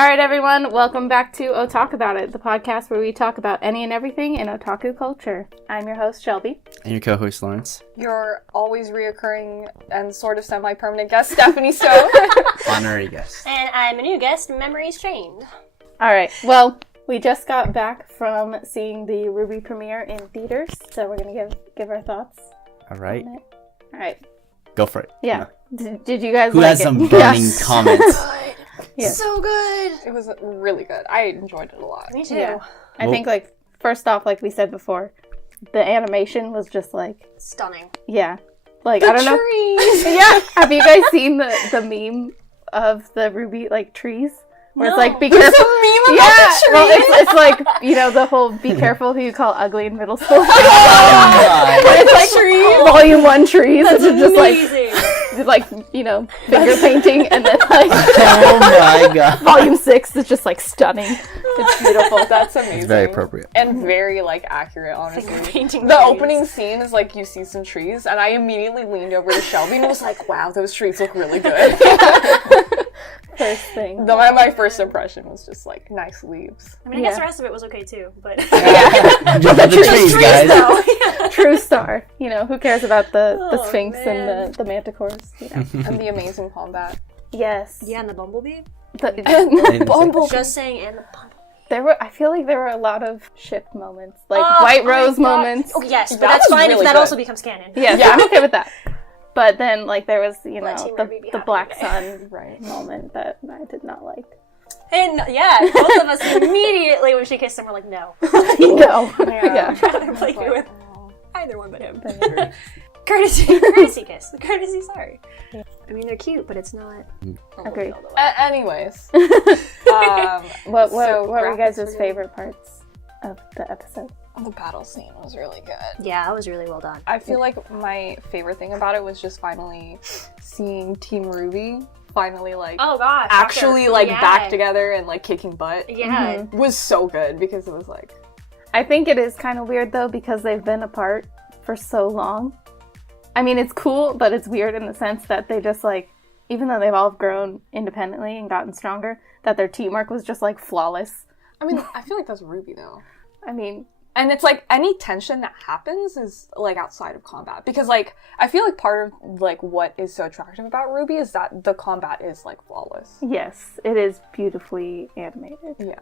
Alright everyone, welcome back to Otaku About It, the podcast where we talk about any and everything in otaku culture. I'm your host, Shelby. And your co-host, Lawrence. Your always reoccurring and sort of semi-permanent guest, Stephanie So. Honorary guest. And I'm a new guest, Memories Chained. Alright, well, we just got back from seeing the RWBY premiere in theaters, so we're going to give our thoughts. Alright. Alright. Go for it. Yeah. Did you guys Who like has it? some burning comments? Yes. So good. It was really good. I enjoyed it a lot. Me too. Yeah. I think, first off, like we said before, the animation was just, stunning. yeah. Like, The I don't know. trees. Yeah. Have you guys seen the meme of the RWBY, trees? Where No. it's like, be There's careful. a meme about Yeah, the trees. well, it's like, the whole be careful who you call ugly in middle school. Oh But it's like trees. volume 1 trees. It's just Amazing. finger painting, and then Oh my god. volume 6 is just stunning. It's beautiful. That's amazing. It's very appropriate. And very, accurate, honestly. Painting The trees. opening scene is, you see some trees, and I immediately leaned over to Shelby and was like, wow, those trees look really good. First thing. My first impression was just, nice leaves. I mean, I guess the rest of it was okay too, but... Jump at the trees, guys. though. True star. Who cares about the Oh, Sphinx man. and the Manticores? And the amazing combat. Yes. Yeah, and the bumblebee? The- Bumble. Just saying, and the bumblebee. I feel like there were a lot of ship moments. Oh, White my Rose God. moments. Oh, yes, but That that's was fine really if that good. also becomes canon. Yes, Yeah. I'm okay with that. But then, there was, Team RWBY be the happy Black today. Sun Right. moment that I did not like. And, yeah, both of us immediately when she kissed him were like, no. No. Yeah. I'd rather play it with either one but him. Courtesy kiss. Courtesy, sorry. Yeah. I mean, they're cute, but it's not... Agreed. all the way. Anyways. What So were you graphics guys' were good. favorite parts of the episode? The battle scene was really good. Yeah, that was really well done. I feel like my favorite thing about it was just finally seeing Team RWBY finally Oh, gosh. actually back together and kicking butt. Yeah. Was so good because it was I think it is kind of weird, though, because they've been apart for so long. I mean, it's cool, but it's weird in the sense that they just, even though they've all grown independently and gotten stronger, that their teamwork was just, flawless. I mean, I feel like that's RWBY though. I mean... And it's any tension that happens is outside of combat because I feel like part of what is so attractive about RWBY is that the combat is flawless. Yes, it is beautifully animated. Yeah.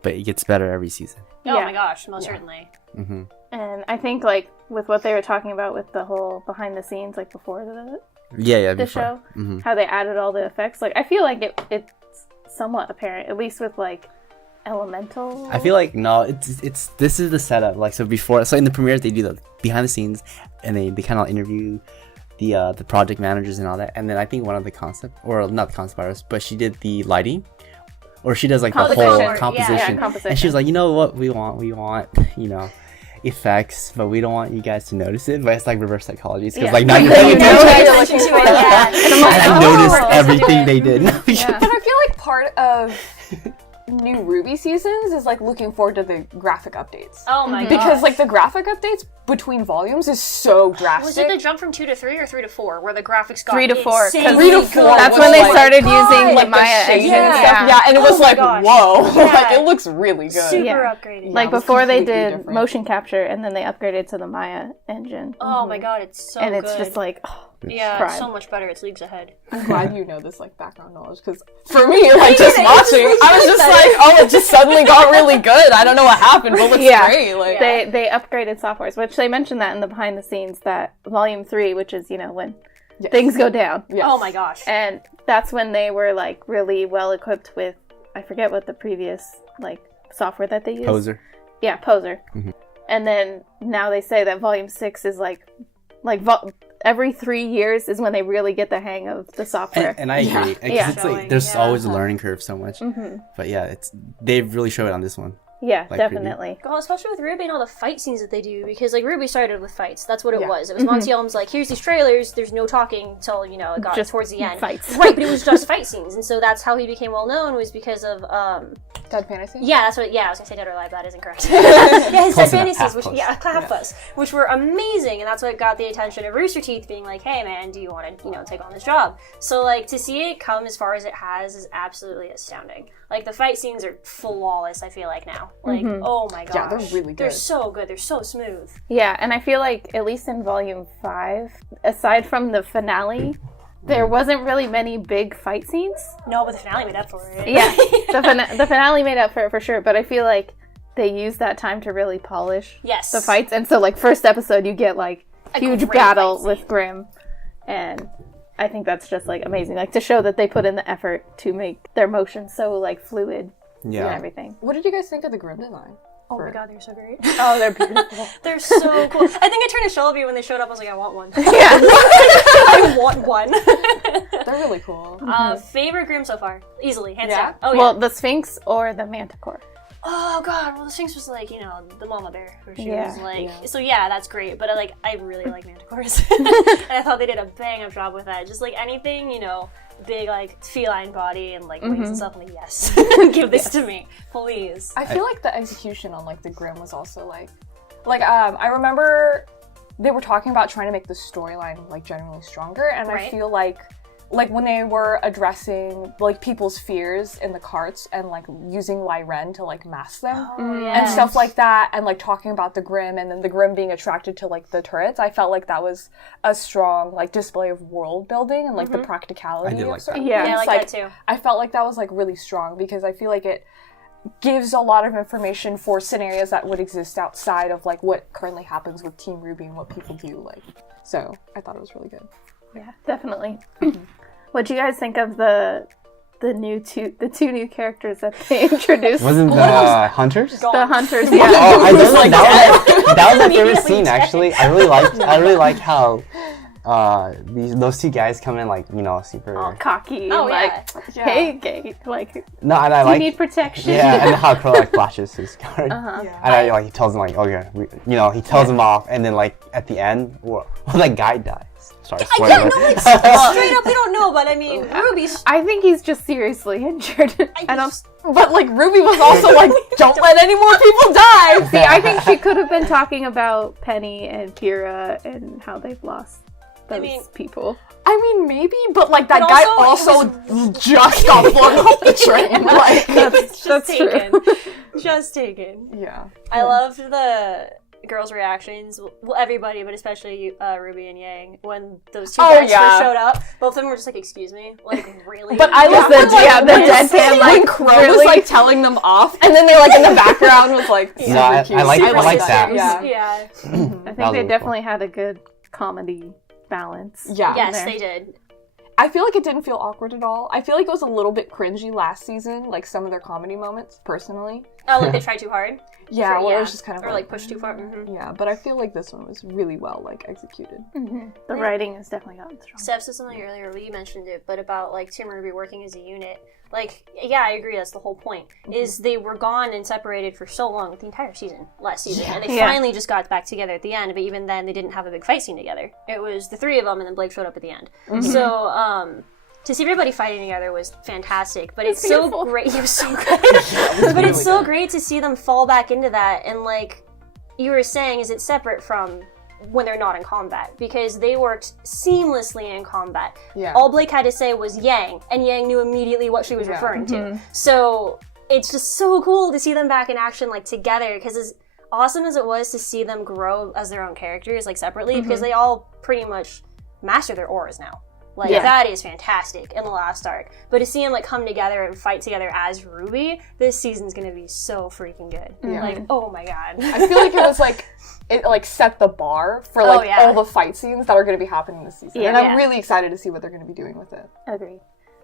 But it gets better every season. Oh Yeah. my gosh, most certainly. Mm-hmm. And I think, with what they were talking about with the whole behind the scenes, before Yeah, the before. show, Mm-hmm. how they added all the effects, I feel like it's somewhat apparent, at least with, Elemental. I feel like, no, it's this is the setup. So before, in the premieres, they do the behind the scenes, and they kind of interview the project managers and all that. And then I think one of the concept, or not the concept artists, but she did the lighting, or she does the whole Composition. composition. Yeah, composition. And she was like, you know what, we want, effects, but we don't want you guys to notice it. But it's reverse psychology. It's because Yeah. now you're You paying know attention. it. To it, yeah. And I'm like, And I oh. noticed everything they did. Yeah. But I feel like part of new RWBY seasons is looking forward to the graphic updates. Oh my god. Because the graphic updates between volumes is so drastic. Was it the jump from 2 to 3 or 3 to 4 where the graphics got 3 to 4, 'cause insanely 3 to good? 4 That's was when they like- started God, using the like Maya shading engine. and stuff. Yeah. Yeah, and it was Oh my gosh. whoa. Yeah. It looks really good. Super Yeah. upgraded. Like, Before they completely did different. motion capture, and then they upgraded to the Maya engine. Oh my god, it's so And it's good. just yeah, prime. it's so much better. It's leagues ahead. I'm glad you know this background knowledge because for me, just watching, I was just it just suddenly got really good. I don't know what happened, but it looks Yeah. great. They upgraded softwares, which they mentioned that in the behind the scenes, that Volume 3, which is, when Yes. things go down. Yes. Oh my gosh. And that's when they were, really well equipped with, I forget what the previous, software that they used. Poser. Yeah, Poser. Mhm. And then now they say that Volume 6 is every 3 years is when they really get the hang of the software. And I agree. Yeah. It's there's Yeah. always a learning curve so much. Mm-hmm. But yeah, they really show it on this one. Yeah, Like definitely. Well, especially with RWBY and all the fight scenes that they do, because like RWBY started with fights. That's what it Yeah. was. It was Montiel's like, here's these trailers. There's no talking until it got Just towards the end. fights. Right, but it was just fight scenes, and so that's how he became well known. Was because of Dead Fantasy? yeah, that's what. Yeah, I was gonna say Dead or Alive. That is incorrect. Yeah, his Dead Close enough, Fantasies, half which close. which were amazing, and that's what got the attention of Rooster Teeth, being like, hey man, do you want to take on this job? So like to see it come as far as it has is absolutely astounding. Like the fight scenes are flawless. I feel like now, like oh my gosh, Yeah, they're really good. They're so good. They're so smooth. Yeah, and I feel like, at least in Volume 5, aside from the finale, there wasn't really many big fight scenes. No, but the finale made up for it. Yeah, the finale made up for it for sure, but I feel like they used that time to really polish Yes. the fights. And so, like, first episode, you get, like, A huge great battle fight with scene. Grimm. And I think that's just, like, amazing. Like, to show that they put in the effort to make their motions so, like, fluid and Yeah. everything. What did you guys think of the Grimm design? Oh my god, they're so great. Oh, they're beautiful. They're so cool. I think I turned to Shelby when they showed up. I was like, I want one. Yeah. I want one. They're really cool. Favorite Grimm so far, easily, hands Yeah? down. Oh Well, yeah. the Sphinx or the Manticore. Oh god. Well, the Sphinx was like the mama bear, where she Yeah. was like. Yeah. So yeah, that's great. But I really like manticores, and I thought they did a bang up job with that. Just like anything, big like feline body and like wings and stuff. I'm like, yes, give this to me, please. I feel like the execution on like the Grimm was also like I remember they were talking about trying to make the storyline like generally stronger, and I Right. feel like when they were addressing like people's fears in the carts and like using Lyren to like mask them and stuff like that, and like talking about the Grimm and then the Grimm being attracted to like the turrets, I felt like that was a strong like display of world building and like the practicality I did of like certain that. Yeah. Yeah, I things. like that too. I felt like that was like really strong because I feel like it gives a lot of information for scenarios that would exist outside of like what currently happens with Team RWBY and what people do. Like, so I thought it was really good. Yeah, definitely. What do you guys think of the two new characters that they introduced? Wasn't the hunters? The hunters? Yeah. Oh, I don't like that was my favorite Immediately scene dead. actually. I really liked how those two guys come in like super. All cocky. Oh, and like, yeah. hey, gay. Like, No, and I do you like need protection? yeah, and how Crow like flashes his card. Uh-huh. Yeah. And I like he tells him like, oh yeah, he tells him off, and then like at the end, well, that guy dies. Sorry, spoiler. Yeah, no, like straight up, we don't know, but I mean, Ruby's. I think he's just seriously injured. I don't. But like RWBY was also like, don't let any more people die. See, I think she could have been talking about Penny and Kira and how they've lost those mean- people. I mean, maybe, but like that But guy also, also just got blown off the train. Like, It's just That's true. taken. Just taken. yeah. I loved the girls' reactions. Well, everybody, but especially RWBY and Yang, when those two Oh, guys yeah. first showed up. Both of them were just like, "Excuse me," like really. But I love The deadpan, when like, Crow really? was like telling them off, and then they like in the background was like, super No, I cute. like Super that. cute. Yeah. Yeah. I That think was they really definitely had a good comedy balance. Yeah. Yes, there. they did. I feel like it didn't feel awkward at all. I feel like it was a little bit cringy last season, like some of their comedy moments, personally. Oh, like they tried too hard. Yeah, For- well, it was just kind of or like pushed too far. Mm-hmm. Yeah, but I feel like this one was really well like executed. The writing has definitely gotten strong. Steph said something earlier, you mentioned it, but about like Team RWBY working as a unit. Like, yeah, I agree. That's the whole point. Is they were gone and separated for so long, the entire season, last season, and they Yeah. finally just got back together at the end. But even then, they didn't have a big fight scene together. It was the three of them, and then Blake showed up at the end. So, to see everybody fighting together was fantastic. But it's so beautiful. great. It was so great. But it's so great to see them fall back into that. And like you were saying, is it separate from when they're not in combat? Because they worked seamlessly in combat. Yeah. All Blake had to say was Yang, and Yang knew immediately what she was referring to. So it's just so cool to see them back in action, like together, because as awesome as it was to see them grow as their own characters, like separately, because they all pretty much master their auras now. Like, Yeah. that is fantastic in the last arc. But to see them, like, come together and fight together as RWBY, this season's gonna be so freaking good. Yeah. Like, oh my god. I feel like it was like it like set the bar for like yeah. all the fight scenes that are going to be happening this season, and Yeah. I'm really excited to see what they're going to be doing with it. Agreed.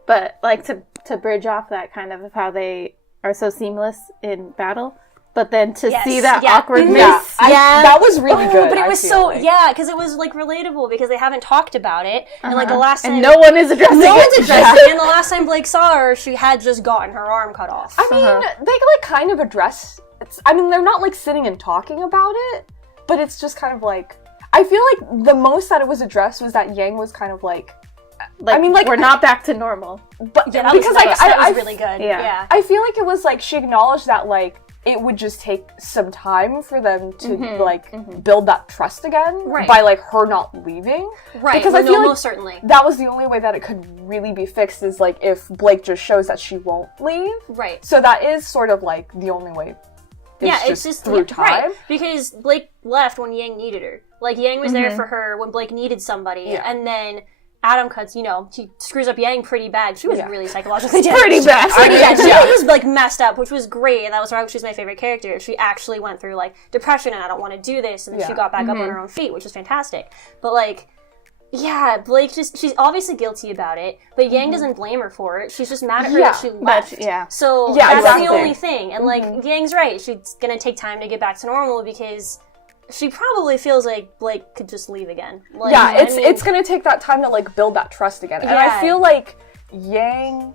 But like to bridge off that kind of how they are so seamless in battle, but then to Yes, see that yeah. awkwardness. Yeah, that was really good. But it I was feel so, like. yeah, because it was, like, relatable, because they haven't talked about it. And, like, the last time... And no one is addressing No it. one's addressing it, and the last time Blake saw her, she had just gotten her arm cut off. I mean, they like kind of address I mean, they're not like sitting and talking about it, but it's just kind of like, I feel like the most that it was addressed was that Yang was kind of like I mean, like, we're not back to normal. But yeah, that because that was really good. Yeah. I feel like it was like she acknowledged that like it would just take some time for them to build that trust again by like her not leaving. Right. Because I feel like most certainly that was the only way that it could really be fixed is like if Blake just shows that she won't leave. Right. So that is sort of like the only way. It's just through time. Right. Because Blake left when Yang needed her. Like Yang was there for her when Blake needed somebody, and then Adam cuts, she screws up Yang pretty bad. She was really psychologically damaged. Pretty bad. She was, like, messed up, which was great, and that was why she's my favorite character. She actually went through, like, depression, and I don't want to do this, and then she got back up on her own feet, which was fantastic. But, like, yeah, Blake she's obviously guilty about it, but Yang doesn't blame her for it. She's just mad at her that she left. So that's the only thing. And, like, Yang's right. She's gonna take time to get back to normal because she probably feels like Blake could just leave again. Like, it's gonna take that time to like build that trust again. And I feel like Yang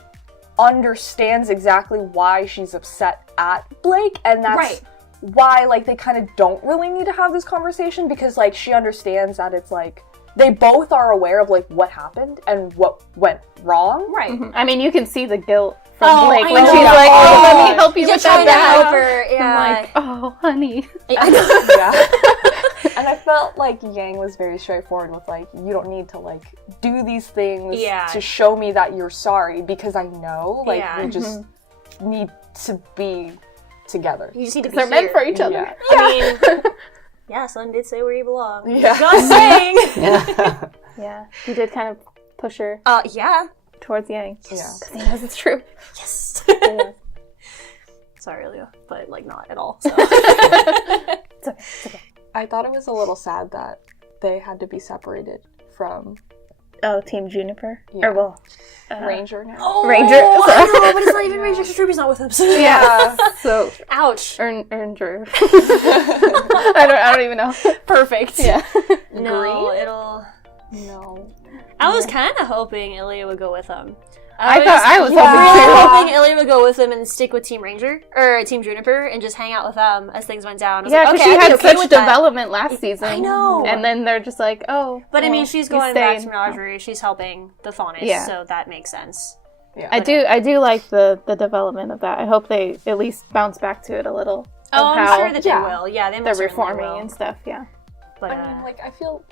understands exactly why she's upset at Blake, and that's why like they kind of don't really need to have this conversation because like she understands that it's like they both are aware of like what happened and what went wrong. Right. I mean, you can see the guilt from Blake when know. she's like, "Oh, let me help you with that bag." Help her. Yeah. I'm like, "Oh, honey." And I felt like Yang was very straightforward with like, you don't need to like do these things to show me that you're sorry because I know like we just need to be together. You just need to be They're meant for each other. I mean, son did say where you belong. Yeah. Just saying. Yeah, he did kind of push her towards Yang. Yeah. Because he knows it's true. Yes. Sorry, Leo, but like not at all. So. It's okay. I thought it was a little sad that they had to be separated from Team Juniper? Yeah. Or Ranger now. Oh, Ranger. I know, but it's not even Ranger. Ruby's not with him. So. Yeah. So ouch. Erndrew. I don't even know. Perfect. Yeah. No. I was kind of hoping Ilya would go with him. I was hoping Ilya would go with him and stick with Team Ranger or Team Juniper and just hang out with them as things went down. Yeah, because she had such development last season. I know. And then they're just like, oh. But I mean, she's going back to Menagerie. She's helping the Faunus, so that makes sense. Yeah. I do like the development of that. I hope they at least bounce back to it a little. I'm sure that they will. Yeah, they're reforming and stuff. Yeah. But, I mean, like, I feel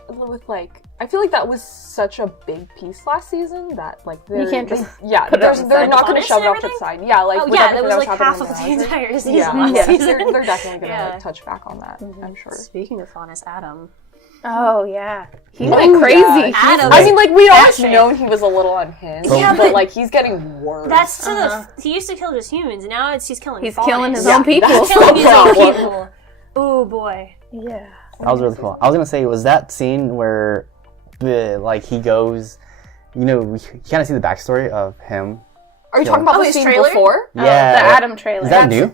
like that was such a big piece last season that, like, you can't just they're not going to shove it off to the side. Yeah, like, that was like half of the entire season last season. They're definitely going to like, touch back on that, I'm sure. Speaking of Faunus, Adam. Oh, yeah. He went crazy. Adam. I mean, like, we'd always known he was a little unhinged, but, like, he's getting worse. That's he used to kill just humans, and now he's killing He's Faunus. killing his own people. He's killing his own people. Oh, boy. Yeah. That was really cool. I was gonna say, was that scene where, like, he goes, you kind of see the backstory of him. Are you talking about the scene trailer? before? Yeah. The Adam trailer. Is that new?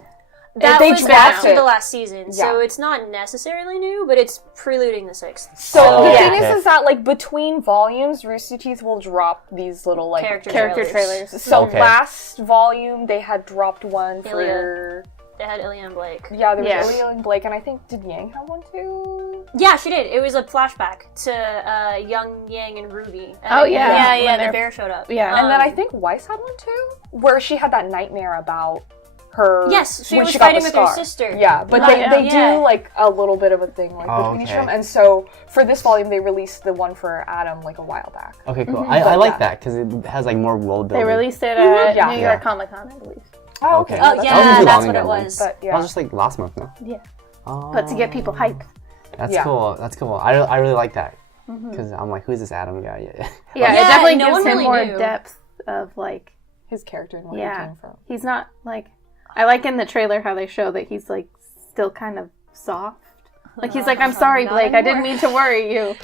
That they was dropped after the last season, so it's not necessarily new, but it's preluding the 6th. So the thing is that, like, between volumes, Rooster Teeth will drop these little, like, character trailers. So last volume, they had dropped one for... They had Ilya and Blake. Yeah, there was Ilya and Blake, and I think, did Yang have one too? Yeah, she did. It was a flashback to young Yang and RWBY. And the bear showed up. Yeah. And then I think Weiss had one too? Where she had that nightmare about her... Yes, she when was she got fighting the with scar. her sister. Yeah, but they do, like, a little bit of a thing, like, between each of them. And so, for this volume, they released the one for Adam, like, a while back. Okay, cool. I like that, because it has, like, more world building. They released it at New York Comic Con, I believe. Oh, okay. Oh, yeah, that's what it was. But, That was just, like, last month, no? Yeah. Oh. But to get people hyped. That's cool. That's cool. I really like that. Because I'm like, who's this Adam guy? Yeah, it definitely gives him more depth of, like... his character and where he came from. He's not, like... I like in the trailer how they show that he's, like, still kind of soft. Like, he's like, I'm sorry, Blake, I didn't mean to worry you.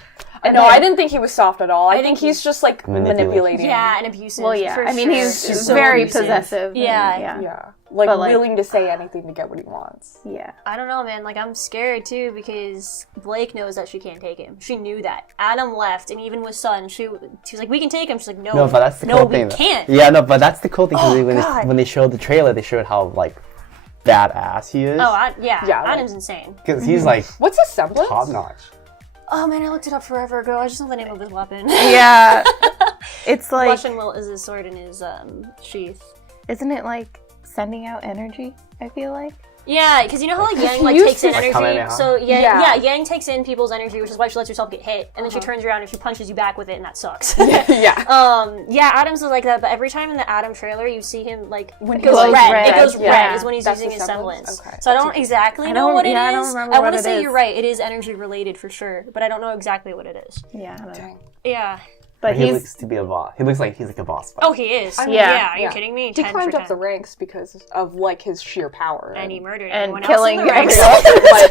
No, I didn't think he was soft at all. I think he's just, like, manipulating. Yeah, and abusive. Well, yeah. I mean, he's so very abusive. possessive. Yeah. Like, willing to say anything to get what he wants. Yeah. I don't know, man. Like, I'm scared, too, because Blake knows that she can't take him. She knew that. Adam left, and even with Sun, she was like, we can take him. She's like, no. No, but that's the cool thing. No, we can't. Yeah, no, but that's the cool thing, because when they showed the trailer, they showed how, like, badass he is. Oh, yeah. Yeah, like- Adam's insane. Because he's like What's his semblance? top notch. Oh man, I looked it up forever ago. I just know the name of his weapon. Yeah. It's like, Russian will is his sword in his sheath. isn't it like sending out energy? I feel like. Yeah, because you know how like Yang like Used takes in to- Like energy. Kamehameha? So Yeah. Yang takes in people's energy, which is why she lets herself get hit, and then she turns around and she punches you back with it, and that sucks. Yeah. Yeah, Adams is like that, but every time in the Adam trailer, you see him like When it he goes glows red. red. It goes Yeah. red is when he's That's using the his semblance? semblance. Okay. So I don't exactly I know don't- what it yeah, I don't is. remember I what want to it say is. you're right. It is energy related for sure, but I don't know exactly what it is. Yeah. I don't know. Dang. Yeah. But he he's looks to be a boss. He looks like he's like a boss fight. Oh, he is. I mean, Yeah. Are you yeah. kidding me? He 10 climbed for up the 10. ranks because of like his sheer power. And he murdered and everyone killing else in the ranks. everyone.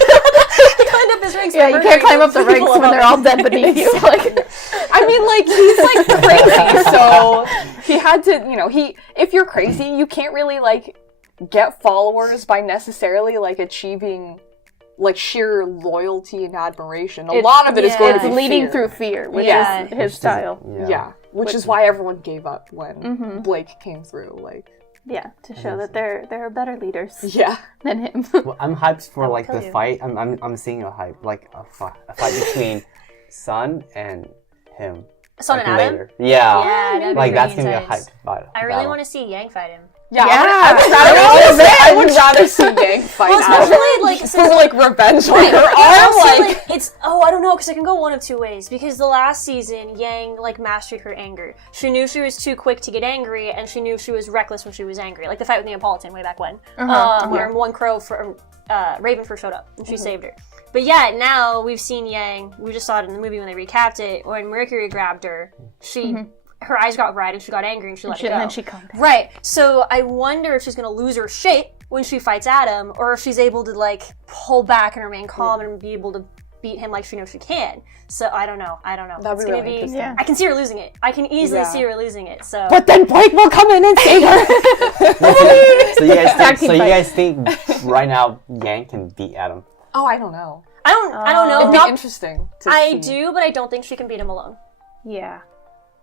He climbed up his ranks. Yeah, by you can't murdering climb up the people ranks when above they're him. all dead beneath you. Like, I mean, like, he's like crazy, so he had to, you know, if you're crazy, you can't really like get followers by necessarily like achieving like sheer loyalty and admiration. A lot of it is going to it's be leading fear. through fear, which Yeah. is his style. Yeah, which is why everyone gave up when Blake came through. Like, Yeah, to show that they're better leaders yeah, than him. Well, I'm hyped for like kill the you. fight. I'm seeing a hype, like a fight between Sun and him. Son like, and Adam? later. Yeah. Yeah, that'd be Like that's pretty gonna be a hype intense. fight. I really want to see Yang fight him. yeah. Yeah. I would rather see Yang fight Well, Adam especially like since for like revenge on her But arm. also, Like, it's I don't know because it can go one of two ways. Because the last season, Yang like mastered her anger. She knew she was too quick to get angry, and she knew she was reckless when she was angry. Like the fight with Neapolitan way back when, where one crow from Raven first showed up and she saved her. But yeah, now we've seen Yang. We just saw it in the movie when they recapped it. When Mercury grabbed her, her eyes got red and she got angry and she let it go. And then she calmed down. Right. So I wonder if she's gonna lose her shit when she fights Adam, or if she's able to like pull back and remain calm and be able to beat him like she knows she can. So I don't know. That'd It's be gonna really be. interesting. Yeah. I can see her losing it. I can easily see her losing it. So. but then Blake will come in and save her. So you guys Tag think? team So you fight. guys think right now Yang can beat Adam? Oh, I don't know. I don't know. It'd be Not- interesting. To I see. do, but I don't think she can beat him alone. Yeah,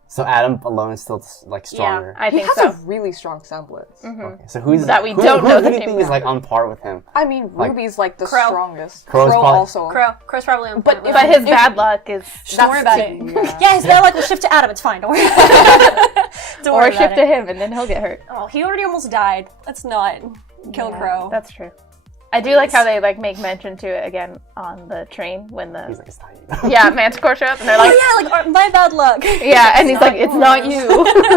So Adam alone is still like stronger. I He think has so. a really strong semblance. Okay. So who's That we who, don't who know do the you name think is like on par with him? I mean, Ruby's like the Crow. strongest. Crow's Crow probably- also. Crow's probably on. But point with But him. his bad luck is Don't worry about it. Yeah, his bad luck will shift to Adam. It's fine. Don't worry. Don't or worry shift about to it. him, and then he'll get hurt. Oh, he already almost died. Let's not kill Yeah, Crow. That's true. I do like how they like make mention to it again on the train when He's the like, it's not you. Manticore show up, and they're like, Oh yeah, like my bad luck. yeah, and he's like, it's not you.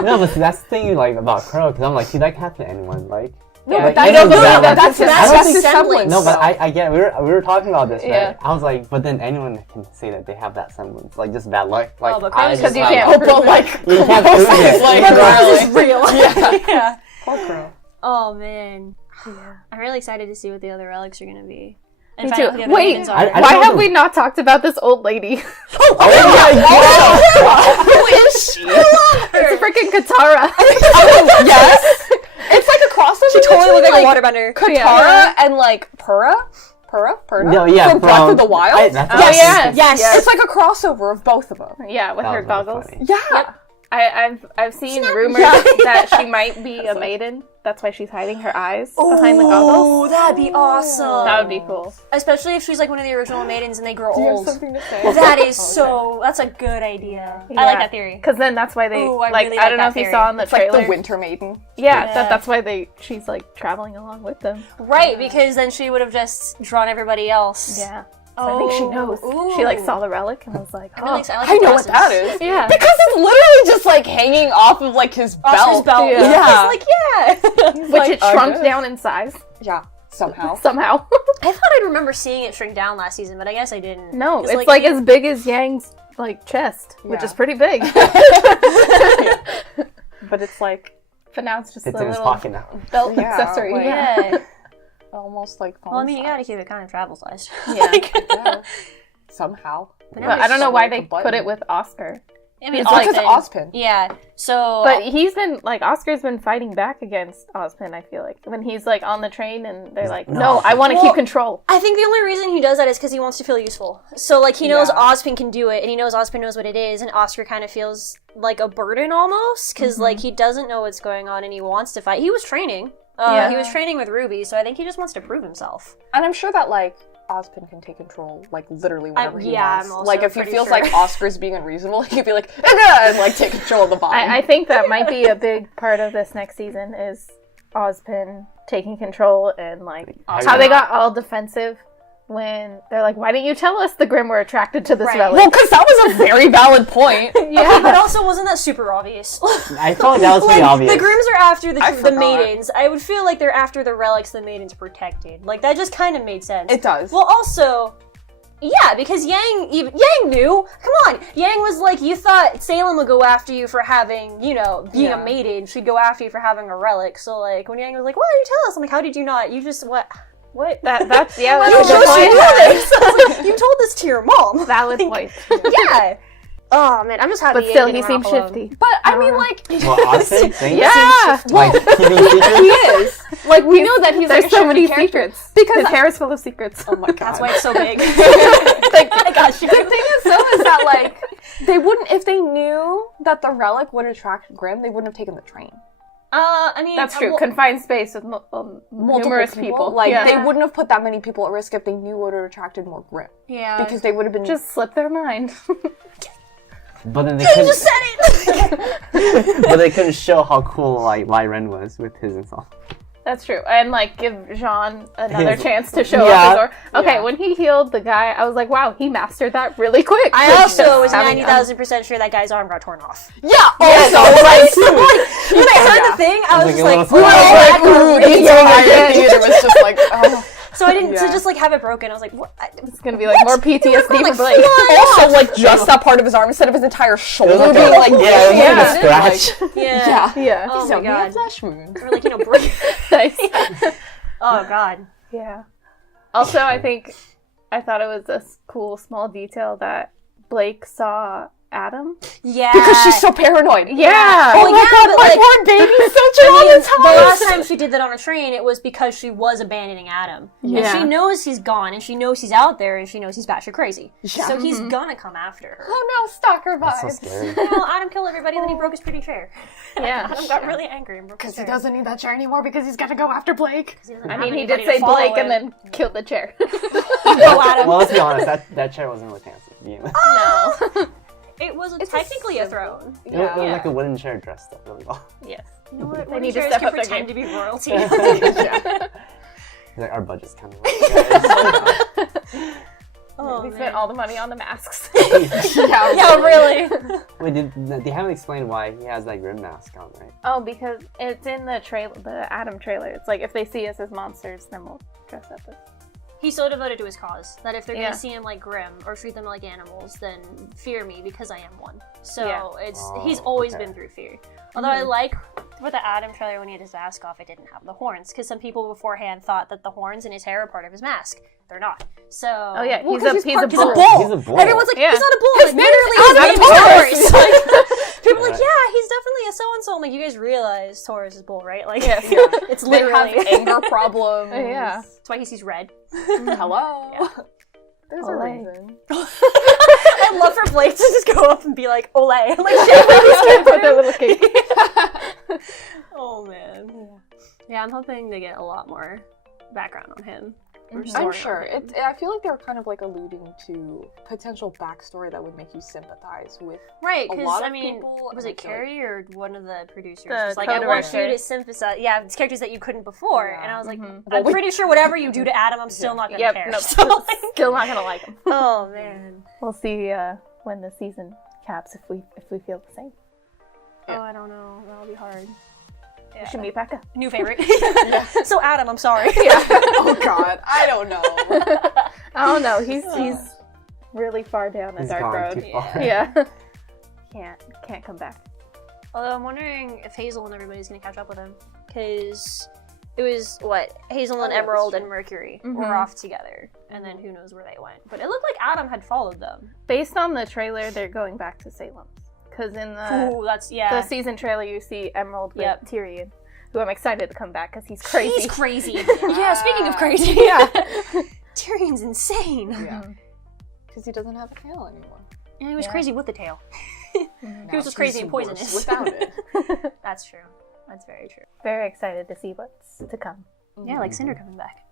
No, but see, that's the thing like about Crow, because I'm like, see, that can happen to anyone. Like, No, Yeah, but you that's don't no, believe that that's that's I don't that's think- his semblance. no, but I get it. We were talking about this, right? Yeah. I was like, but then anyone can say that they have that semblance, like just bad luck. Like, but Crow's I Because you just can't have- prove it. like, You can't prove it. like, This is really. real. Yeah. Poor Crow. Oh man. I'm really excited to see what the other relics are gonna be. And Me find out too. who the other Wait, maidens are. I why don't have know. we not talked about this old lady? Oh my god! Who is she? It's freaking Katara. Yes. It's like a crossover. She totally looked like between, a waterbender. Katara Yeah. and like Purah. No, yeah, from Breath of the Wild. That's yes. Yes. It's like a crossover of both of them. Yeah, with That her was really goggles. funny. Yeah. I've seen rumors Yeah. that she might be a maiden. That's why she's hiding her eyes behind the goggles. Oh, that'd be awesome. That would be cool. Especially if she's like one of the original maidens and they grow Do you have old. something to say? That is that's a good idea. I like that theory. Because then that's why they Ooh, I like. really I don't like know that if you theory. saw in the It's like trailer. the Winter Maiden. Yeah, that's why she's like traveling along with them. Right, because then she would have just drawn everybody else. Yeah. So I think she knows. Ooh. She like saw the relic and was like, I'm really oh, excited. I know what that is. yeah. Because it's literally just like hanging off of like his belt. Off his belt. Yeah. It's like, yeah. Which it shrunk good. down in size Yeah, somehow. somehow. I thought I'd remember seeing it shrink down last season, but I guess I didn't. No, it's like as big as Yang's like chest, which is pretty big. But it's like But now it's just It's a in his little pocket now. belt Yeah, accessory. like- yeah. almost like. Well, I mean, you gotta keep it kind of travel sized. Yeah. Yeah. Somehow. But I don't know why they Like a put it button. with Oscar. I mean, It's like- Because Ozpin. Yeah. So. But he's been like Oscar's been fighting back against Ozpin, I feel like. When he's like on the train and they're like, no, I want to keep control. I think the only reason he does that is because he wants to feel useful. So, like, he knows Yeah. Ozpin can do it, and he knows Ozpin knows what it is, and Oscar kind of feels like a burden almost, because, like, he doesn't know what's going on, and he wants to fight. He was training. He was training with RWBY, so I think he just wants to prove himself. And I'm sure that, like, Ozpin can take control, like, literally whenever he wants. I'm also like, if he pretty feels sure. like Oscar's being unreasonable, he could be like, and, like, take control of the bomb. I think that might be a big part of this next season is Ozpin taking control and, like, how they got all defensive when they're like, why didn't you tell us the Grimm were attracted to this relic? Well, because that was a very valid point. Okay, but also wasn't that super obvious? I thought that was pretty obvious. The Grimms are after the forgot. maidens. I would feel like they're after the relics the maidens protected. Like, that just kind of made sense. It does. Well, also, yeah, because Yang knew. Come on, Yang was like, you thought Salem would go after you for having, being a maiden. She'd go after you for having a relic. So, like, when Yang was like, why did you tell us? I'm like, how did you not? You just, what? That's You told this to your mom. Valid point. Yeah. Oh man, I'm just happy. But still, Yang he didn't seems rock alone. shifty. But, I mean, like... Well, Austin? Yeah! Like, he is. Like, we know that he's like a There's so many shifty character. secrets. Because His hair is full of secrets. Oh my god. That's why it's so big. I got you. The thing is, though, is that, like, they wouldn't... If they knew that the relic would attract Grimm, they wouldn't have taken the train. I mean, That's true. well, Confined space with Multiple numerous people. Like, Yeah. they wouldn't have put that many people at risk if they knew it would have attracted more Grimm. yeah. Because they would have been... Just slip their mind. but then they You couldn't. just said it. But they couldn't show how cool like Lai Ren was with his and all. That's true. And, like, give Jean another His- chance to show Yeah. off his aura. Okay, Yeah. when he healed the guy, I was like, wow, he mastered that really quick. I also was Having- 90,000% sure that guy's arm got torn off. Yeah, Yes, also, right. When I heard the thing, I was Like just a like, little we were all like, ooh, the entire theater was just like, oh. so I didn't, to Yeah. just like have it broken, I was like, what? It's gonna be, like, more PTSD for like, Blake. Also, like, just that part of his arm instead of his entire shoulder It was being, like, yeah, it was yeah. like a scratch. Yeah. Yeah. Yeah. Oh So my we have god. flesh wound. Or like, break. Nice. Oh god. Yeah. Also, I thought it was a cool small detail that Blake saw Adam. Yeah. Because she's so paranoid. Yeah. Oh my god, but like, poor baby's so the last time she did that on a train, it was because she was abandoning Adam. Yeah. And she knows he's gone, and she knows he's out there, and she knows he's batshit crazy. Yeah. So he's gonna come after her. Oh no, stalker That's so vibes. scary. Well, Adam killed everybody, and then he broke his pretty chair. Yeah. Adam got really angry and broke his Because he chair. doesn't need that chair anymore because he's gonna go after Blake. He doesn't I have mean, he anybody did to say follow Blake him. and then killed the chair. Go Adam. Well, let's be honest. That chair wasn't really fancy. To begin with. No. It was It's technically a simple- throne. It was like a wooden chair dressed up really well. Yes. You know what? They Wooden need to chairs step can up their pretend to game. be royalty. He's like, our budget's kind of low, guys. Oh, We man. spent all the money on the masks. Yeah, really. Wait, they haven't explained why he has that Grim mask on, right? Oh, because it's in the trailer, the Adam trailer. It's like, if they see us as monsters, then we'll dress up as... He's so devoted to his cause that if they're Yeah. gonna see him like Grimm or treat them like animals, then fear me because I am one. So Yeah. he's always okay. been through fear. Although I like with the Adam trailer when he had his mask off, it didn't have the horns because some people beforehand thought that the horns in his hair are part of his mask. They're not. So Oh, yeah, Well, he's 'cause a he's bull. He's a bull. Everyone's like, Yeah. he's not a bull. His Like, name literally, is his Adam name is Taurus. Taurus. Like, people are like, Yeah. yeah, he's definitely a so-and-so. I'm like, you guys realize Taurus is bull, right? Like, Yes. it's They have literally. anger problems. Yeah. That's why he sees red. Hello. Yeah. There's Ole. a reason. I'd love for Blake to just go up and be like, Ole. Like, With their little cake. oh, man. Yeah, I'm hoping to get a lot more background on him. Or I'm story on sure. him. I feel like they were kind of like alluding to potential backstory that would make you sympathize with. Right, a because, lot I of mean, people, was and it I feel like- Carrie or one of the producers? The was like, I want you co-director. to sympathize. Yeah, it's characters that you couldn't before. Yeah. And I was like, Mhm. I'm pretty sure whatever you do to Adam, I'm still not going to Yep, care. nope. So, like, Still not gonna like him. oh, man. We'll see when the season caps if we feel the same. Oh, I don't know. That'll be hard. We should meet Becca. New favorite. So, Adam, I'm sorry. Oh God, I don't know. I don't know. He's really far down the He's dark gone road. too far. Yeah. Can't come back. Although I'm wondering if Hazel and everybody's going to catch up with him. Because it was, Hazel and Oh, that's Emerald true. and Mercury Mhm. were off together. And then who knows where they went. But it looked like Adam had followed them. Based on the trailer, they're going back to Salem. Because in the Ooh, that's, yeah. the season trailer, you see Emerald with Yep. Tyrion, who I'm excited to come back because he's crazy. He's crazy. Yeah, speaking of crazy. Yeah. Tyrion's insane. Yeah, because he doesn't have a tail anymore. And he was Yeah. crazy with the tail. Mhm. He was just crazy and poisonous. Without it. That's true. That's very true. Very excited to see what's to come. Yeah, like Cinder coming back.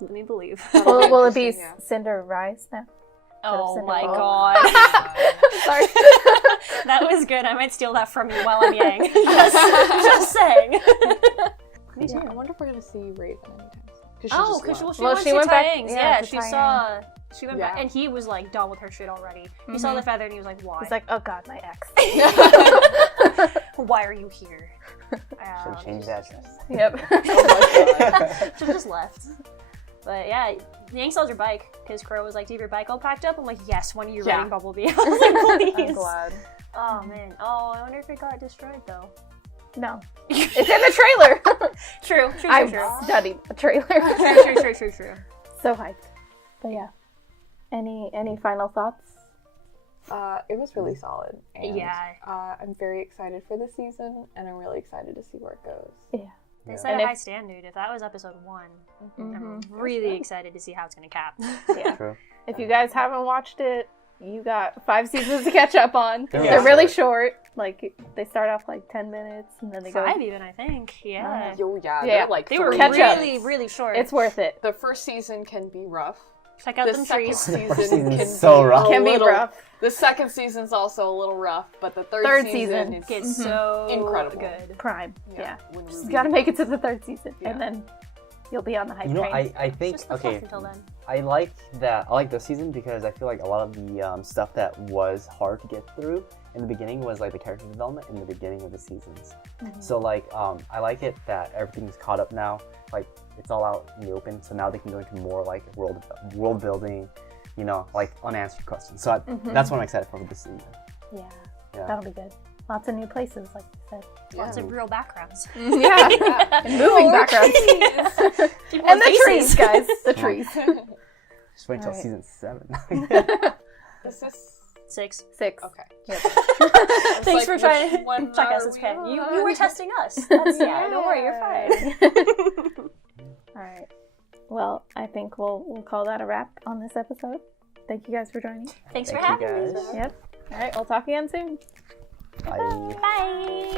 Let me believe. Will it be Yeah. Cinder Rise now? Oh Cinder my Fall? god. Sorry. That was good. I might steal that from you while I'm Yang. Just saying. Me too. I wonder if we're gonna see Raven anytime soon. Oh, because she Well, went she to went back- Taiyang's. yeah, Yeah, to she Taiyang. saw. She went back, Yeah. and he was like done with her shit already. He saw the feather, and he was like, "Why? He's like, oh god, my ex. Why are you here?" Should change the address. Yep. Should have just left. But yeah, Yang sells your bike because Crow was like, "Do you have your bike all packed up?" I'm like, "Yes." When are you raiding Bumblebee? I was like, "Please." I'm glad. Oh man. Oh, I wonder if it got destroyed though. No. It's in the trailer. True. I studied the trailer. True. So hyped. But yeah. Any final thoughts? It was really solid. And, Yeah. I'm very excited for the season, and I'm really excited to see where it goes. Yeah. They set And a if- high standard. If that was episode 1, I'm really excited to see how it's gonna cap. Yeah. True. If you guys haven't watched it, you got 5 seasons to catch up on. They're They're really really short. Like, they start off like 10 minutes and then they go. 5 even, I think. Yeah. Yo, yeah, Yeah. they're like They were 30 Catch up. really, really short. It's worth it. The first season can be rough. Check out The them second trees. season season can is so be rough. a Can be little- rough. The second season's also a little rough, but the third Third season season is Gets so Incredible. good. Prime. Yeah. when Just Ruby- gotta make it to the 3rd season. Yeah. And then you'll be on the hype You know, train. I think Just the okay. fluff until then. I like this season because I feel like a lot of the stuff that was hard to get through in the beginning was like the character development in the beginning of the seasons. So like I like it that everything's caught up now. Like it's all out in the open. So now they can go into more like world building, you know, like unanswered questions. So that's what I'm excited for this season. Yeah. Yeah. That'll be good. Lots of new places, like you said. Lots of real backgrounds. Yeah. And moving backgrounds. And the trees, guys. The trees. Just wait till Alright. season 7. This is 6. 6. okay. Thanks like, for which trying one to check are us as we fan. on? You were testing us. That's, yeah, don't worry, you're fine. All right. Well, I think we'll call that a wrap on this episode. Thank you guys for joining. Thanks for Thank you having me. guys. Yep. All right. We'll talk again soon. Bye. Bye.